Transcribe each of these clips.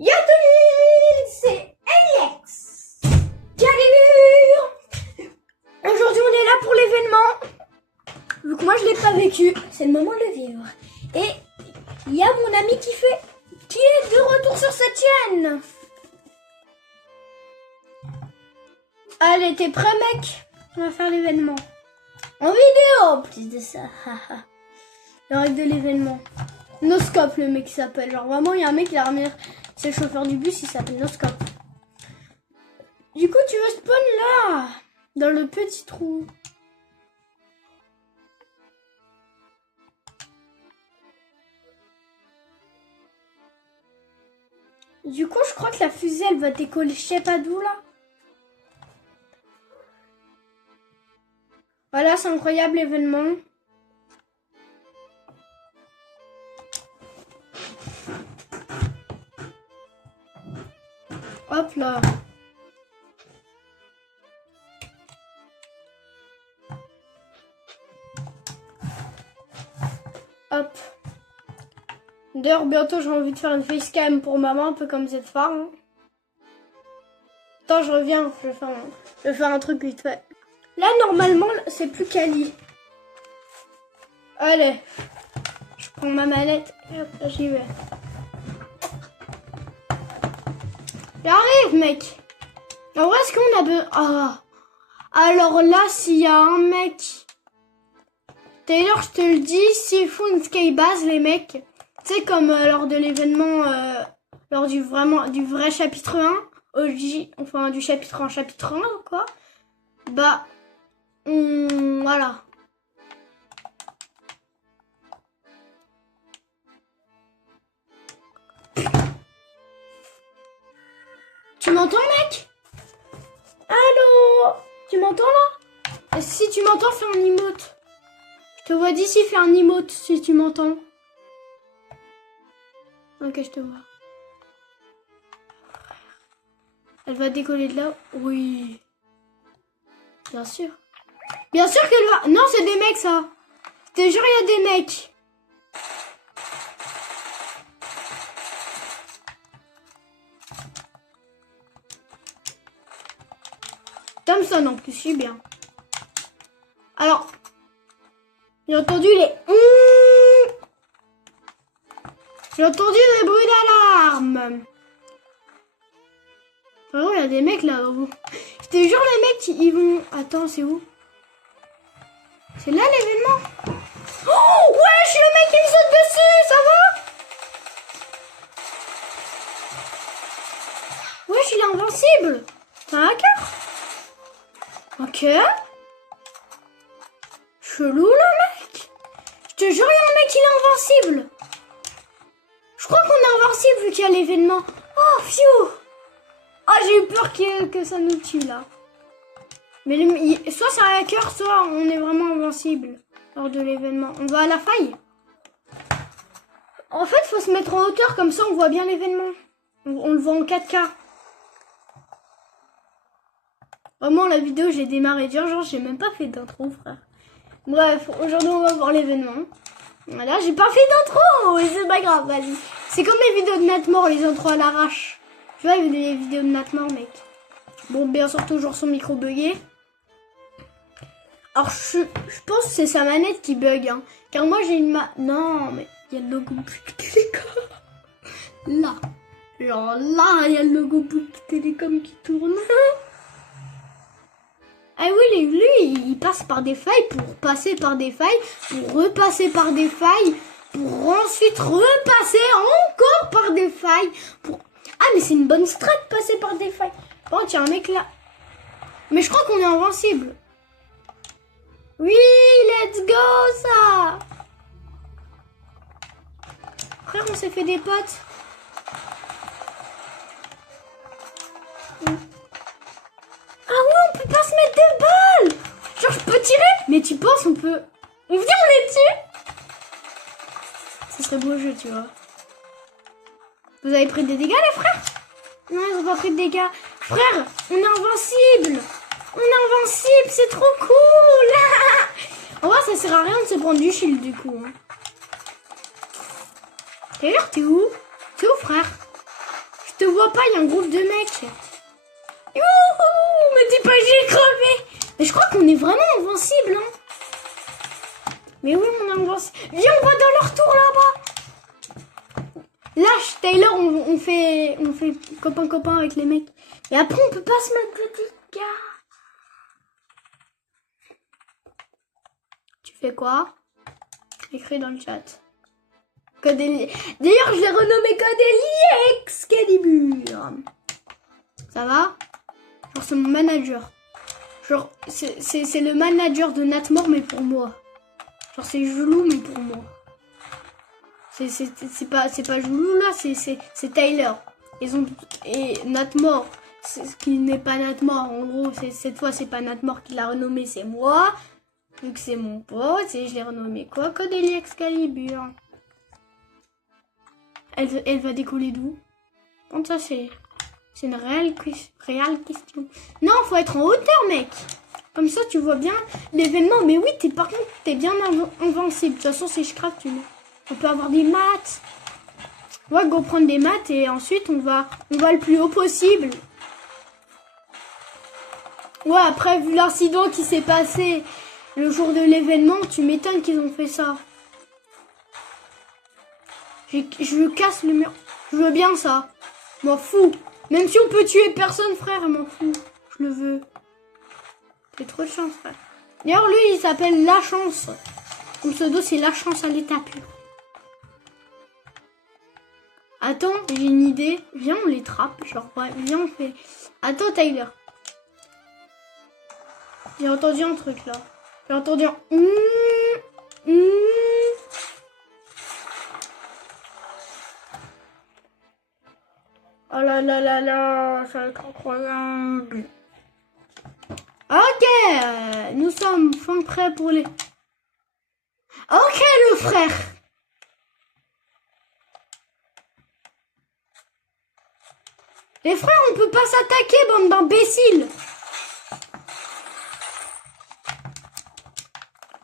Yo tout le monde, c'est Alex. Salut. Aujourd'hui on est là pour l'événement. Vu que moi je l'ai pas vécu, c'est le moment de le vivre. Et il y a mon ami qui est de retour sur cette chaîne. Allez, t'es prêt mec? On va faire l'événement. En vidéo en plus de ça. Le règle de l'événement. Noscope le mec qui s'appelle. Genre vraiment il y a un mec qui a remis. C'est le chauffeur du bus, il s'appelle Noscope. Du coup tu veux spawn là. Dans le petit trou. Du coup je crois que la fusée elle va décoller je sais pas d'où là. Voilà, c'est incroyable l'événement. Hop là. Hop. D'ailleurs, bientôt j'ai envie de faire une facecam pour maman, un peu comme cette femme. Attends, je reviens. Je vais faire un truc vite fait. Là, normalement, c'est plus quali. Allez. Je prends ma manette et hop, j'y vais. J'arrive, mec. En vrai, est-ce qu'on a besoin... Ah. Alors là, s'il y a un mec... D'ailleurs, je te le dis, s'ils font une skybase, les mecs, tu sais, comme lors de l'événement, lors du vrai chapitre 1, enfin, du chapitre 1, chapitre 1, quoi, bah, voilà. Tu m'entends, mec? Allô? Tu m'entends, là? Et si tu m'entends, fais un emote. Je te vois d'ici, fais un emote, si tu m'entends. Ok, je te vois. Elle va décoller de là? Oui. Bien sûr. Bien sûr qu'elle va... Non, c'est des mecs, ça. Je te jure, il y a des mecs. Thompson, en plus, je suis bien. Alors, j'ai entendu les... J'ai entendu des bruits d'alarme. Oh, il y a des mecs là-haut. Je te jure, les mecs, ils vont... Attends, c'est où? C'est là l'événement? Oh, wesh, le mec, il saute dessus, ça va? Wesh, il est invincible. C'est un hacker? Ok. Chelou, le mec. Je te jure, il y a un mec, il est invincible. Je crois qu'on est invincible vu qu'il y a l'événement. Oh, phew. Ah, j'ai eu peur que ça nous tue, là. Mais soit c'est un hacker, soit on est vraiment invincible lors de l'événement. On va à la faille. En fait, faut se mettre en hauteur, comme ça on voit bien l'événement. On le voit en 4K. Vraiment, la vidéo, j'ai démarré d'urgence, j'ai même pas fait d'intro, frère. Bref, aujourd'hui, on va voir l'événement. Voilà, j'ai pas fait d'intro, mais c'est pas grave, vas-y. C'est comme les vidéos de Natmore, les intros à l'arrache. Tu vois, les vidéos de Natmore, mec. Bon, bien sûr, toujours son micro bugué. Alors, je pense que c'est sa manette qui bug, hein. Car moi, j'ai une Non, mais il y a le logo Bouygues Télécom. Là. Genre là, il y a le logo Bouygues Télécom qui tourne. Ah oui, lui, il passe par des failles pour passer par des failles, pour repasser par des failles, pour ensuite repasser encore par des failles. Ah, mais c'est une bonne strat de passer par des failles. Par contre, il y a un mec là. Mais je crois qu'on est invincible. Oui, let's go, ça. Frère, on s'est fait des potes. Ah ouais, on peut pas se mettre de balles. Genre, je peux tirer. Mais tu penses, on peut... On vient, on les tue. Ce serait beau jeu, tu vois. Vous avez pris des dégâts, les frères? Non, ils ont pas pris de dégâts. Frère, on est invincible. On est invincible, c'est trop cool. En vrai, ça sert à rien de se prendre du shield, du coup. Hein. D'ailleurs, t'es où? C'est où, frère? te vois pas, il y a un groupe de mecs. Youhou, me dis pas que j'ai crevé. Mais je crois qu'on est vraiment invincible, hein. Mais oui, on est invincible. Viens, on va dans leur tour là-bas. Lâche, Taylor, on fait copain avec les mecs. Et après, on peut pas se mettre des dégâts. Tu fais quoi? Écris dans le chat. D'ailleurs, je l'ai renommé Codeli Excalibur. Ça va? Genre, c'est mon manager. Genre, c'est le manager de Natmore, mais pour moi. Genre, c'est Joulou, mais pour moi. C'est pas Joulou, là, c'est Tyler. Et Natmore, ce qui n'est pas Natmore. En gros, cette fois, c'est pas Natmore qui l'a renommé, c'est moi. Donc, c'est mon pote, et je l'ai renommé quoi? Codeli Excalibur. Elle va décoller d'où? Comme ça, c'est une réelle question. Non, faut être en hauteur, mec. Comme ça, tu vois bien l'événement. Mais oui, par contre, t'es bien invincible. De toute façon, si je craque, on peut avoir des maths. Ouais, go prendre des maths et ensuite, on va le plus haut possible. Ouais, après, vu l'incident qui s'est passé le jour de l'événement, tu m'étonnes qu'ils ont fait ça. Je casse le mur. Je veux bien ça. M'en fous. Même si on peut tuer personne, frère, m'en fous. Je le veux. J'ai trop de chance, frère. D'ailleurs, lui, il s'appelle La Chance. Son pseudo, c'est La Chance à l'état pur. Attends, j'ai une idée. Viens, on les trappe. Genre, ouais, viens, on fait... Attends, Tyler. J'ai entendu un truc, là. J'ai entendu un... Oh là là là là, ça va être incroyable. Ok, nous sommes fin prêts pour les... Ok, le frère. Les frères, on peut pas s'attaquer, bande d'imbéciles.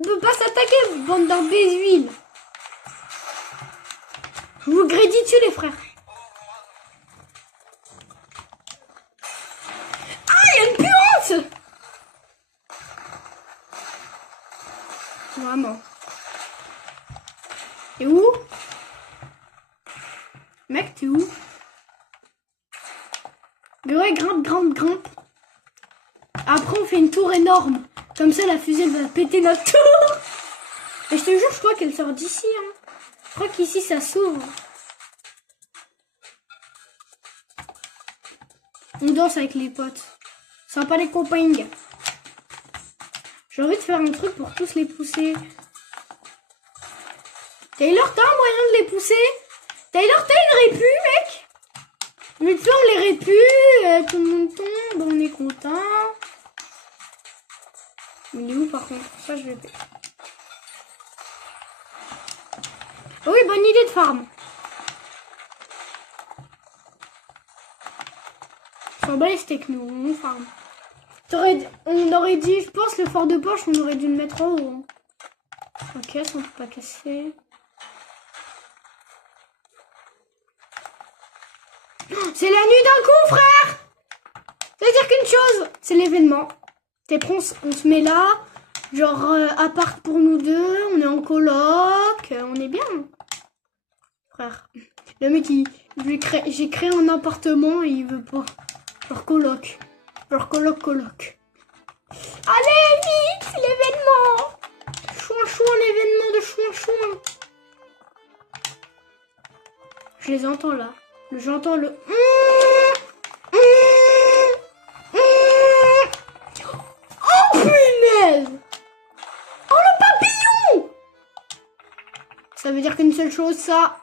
On peut pas s'attaquer, bande d'imbéciles. Je vous grédis dessus, les frères. Ah, il y a une puante. Vraiment. T'es où? Mec, t'es où? Mais ouais, grimpe. Après, on fait une tour énorme. Comme ça, la fusée va péter notre tour. Et je te jure, je crois qu'elle sort d'ici. Hein. Je crois qu'ici, ça s'ouvre. On danse avec les potes. Sympa les copains. J'ai envie de faire un truc pour tous les pousser. Taylor, t'as un moyen de les pousser? Taylor, t'as une répu, mec? Mais tu on les répus, tout le monde tombe, on est content. Il est où par contre? Ça, je vais faire. Oh oui, bonne idée de farm. Sans bat les steaks, nous, on farm. On aurait dit, je pense, le fort de poche, on aurait dû le mettre en haut. Hein. Ok, ça on peut pas casser. C'est la nuit d'un coup, frère! Ça veut dire qu'une chose, c'est l'événement. T'es prêt, on se met là. Genre, appart pour nous deux, on est en coloc, on est bien. Frère, le mec, j'ai créé un appartement et il veut pas. Genre coloc. Genre coloc. Allez, vite, l'événement! Chouin, l'événement de chouin. Je les entends là. J'entends le... Oh punaise! Oh le papillon! Ça veut dire qu'une seule chose, ça...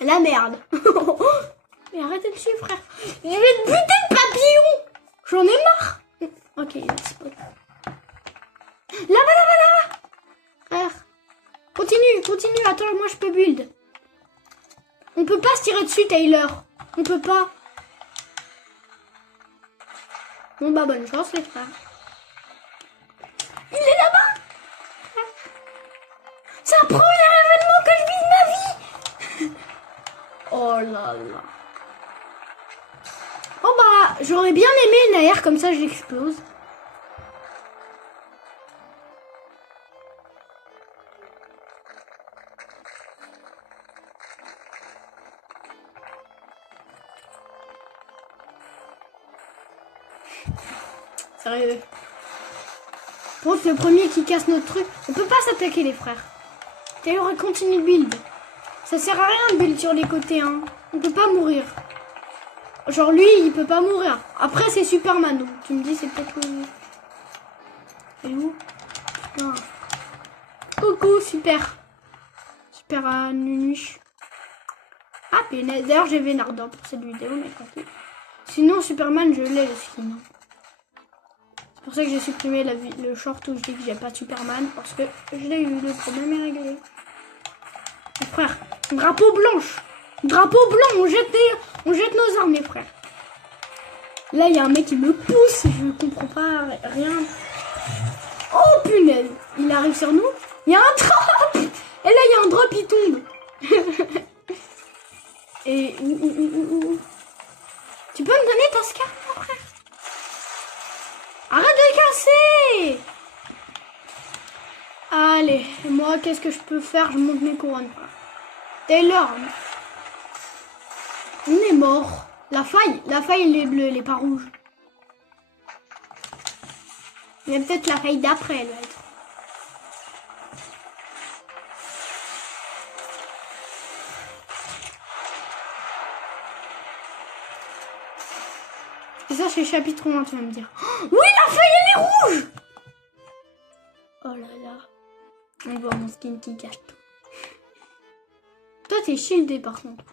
La merde. Mais arrêtez de suivre, frère. Je vais te buter de papillon. J'en ai marre. Ok, c'est pas... Là-bas. Frère. Continue. Attends, moi je peux build. On peut pas se tirer dessus, Taylor. On peut pas. Bon bah bonne chance, les frères. Il est là-bas. C'est un premier événement que je vis de ma vie. Oh là là. Oh bah, j'aurais bien aimé une AR comme ça, je l'explose. Sérieux. Bon, c'est le premier qui casse notre truc. On peut pas s'attaquer les frères. Taylor continue de build. Ça sert à rien de build sur les côtés, hein. On peut pas mourir. Genre lui, il peut pas mourir. Après, c'est Superman, donc tu me dis, c'est peut-être le... Et où? Ah. Coucou, super. Super à Nunuche. Ah, punaise. D'ailleurs, j'ai Vénarda pour cette vidéo, mais tranquille. Sinon, Superman, je l'ai le skin. C'est pour ça que j'ai supprimé le short où je dis que j'ai pas Superman, parce que je l'ai eu, le problème est réglé. Mes frères, drapeau blanche. Drapeau blanc, on jette nos armes, mes frères. Là, il y a un mec qui me pousse, je comprends pas rien. Oh punaise, il arrive sur nous. Il y a un drop. Et là, il y a un drop, il tombe. Et où. Tu peux me donner ton scar, mon frère? Arrête de casser. Allez, moi, qu'est-ce que je peux faire? Je monte mes couronnes. Taylor, on est mort. La faille, elle est bleue, elle est pas rouge. Mais peut-être la faille d'après, elle va être. Et ça, c'est chapitre 1, tu vas me dire. Oh, oui, la faille, elle est rouge. Oh là là. On voit mon skin qui cache tout. Toi, t'es shieldé par contre.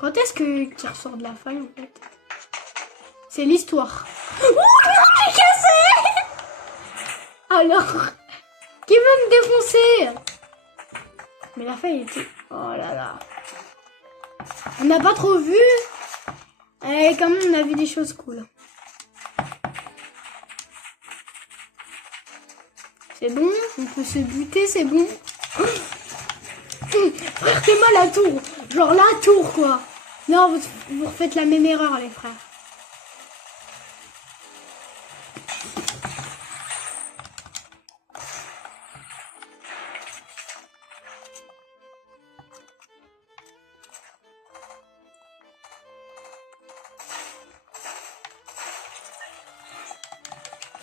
Quand est-ce que tu ressors de la faille en fait? C'est l'histoire. Oh non, j'ai cassé. Alors, qui veut me défoncer? Mais la faille était... Oh là là. On n'a pas trop vu. Et quand même, on a vu des choses cool. C'est bon, on peut se buter, c'est bon. Frère, t'es mal à tour. Genre la tour, quoi. Non, vous refaites la même erreur, les frères.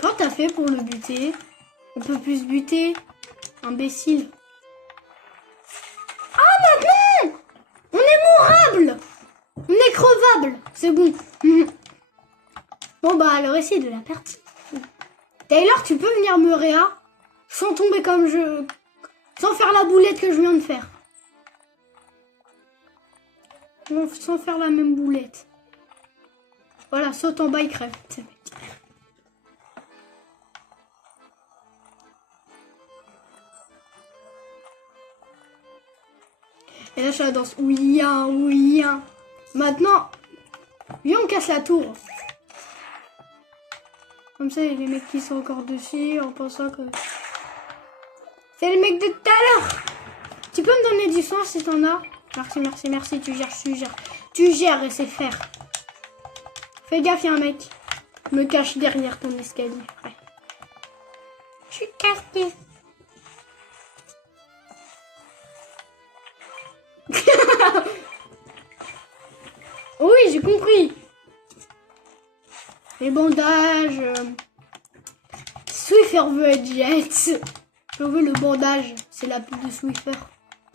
Comment t'as fait pour le buter? On peut plus se buter. Imbécile. Ah, maintenant! On est mourable! On est crevable! C'est bon. Bon, bah, le récit de la partie. Taylor, tu peux venir me réa sans tomber comme je... Sans faire la boulette que je viens de faire. Sans faire la même boulette. Voilà, saute en bas, il crève. Et là, je la danse. Oui, hein, oui, hein. Maintenant, viens, on casse la tour. Comme ça, il y a les mecs qui sont encore dessus en pensant que... C'est le mec de tout à l'heure. Tu peux me donner du sang si t'en as? Merci, merci, merci. Tu gères, tu gères. Tu gères et c'est faire. Fais gaffe, il y a un mec. Je me cache derrière ton escalier. Ouais. Je suis caché. Oui, j'ai compris. Les bandages. Swiffer veut être jet. Je veux le bandage. C'est la pub de Swiffer.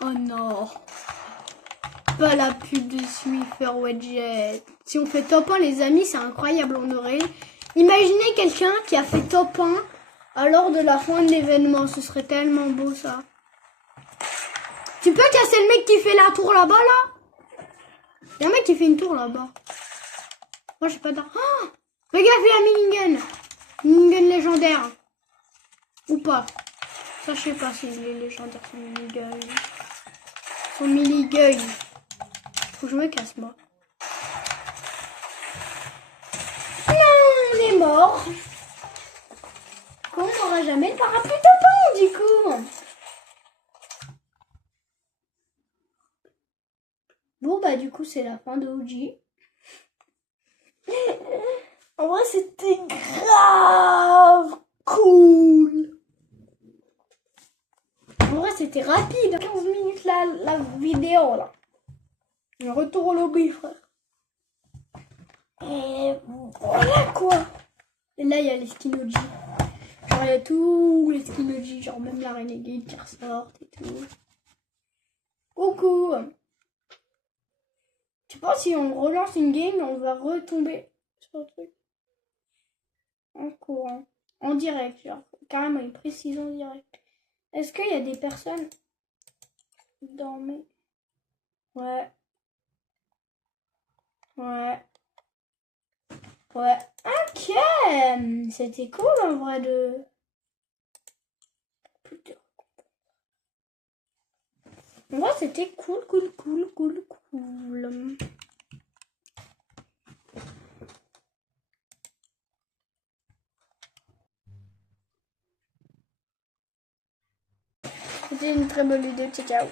Oh non. Pas la pub de Swiffer Wedget. Si on fait top 1, les amis, c'est incroyable. On aurait... Imaginez quelqu'un qui a fait top 1 à l'heure de la fin de l'événement. Ce serait tellement beau, ça. Tu peux casser le mec qui fait la tour là-bas, là? Il y a un mec qui fait une tour là-bas. Moi, j'ai pas d'argent. Oh, fais gaffe, il y a minigun. Minigun légendaire. Ou pas. Ça, je sais pas si les légendaires sont minigun. Son mini-gueule. Faut que je me casse, moi. Non, on est mort. On n'aura jamais le parapluie de pain, du coup. Bon, bah, du coup, c'est la fin de OG. En vrai, c'était grave cool. En vrai, c'était rapide. 15 minutes la vidéo, là. Le retour au lobby, frère. Et voilà, quoi. Et là, il y a les skins OG. Genre, il y a tous les skins OG. Genre, même la Renegade qui ressort et tout. Coucou. Tu penses si on relance une game, on va retomber sur le truc en courant, en direct, genre carrément une précision directe. Est-ce qu'il y a des personnes dans mes... Ouais, ouais, ouais. Ok, c'était cool en vrai de... En vrai, c'était cool, cool, cool, cool, cool. C'était une très bonne vidéo, ciao ciao.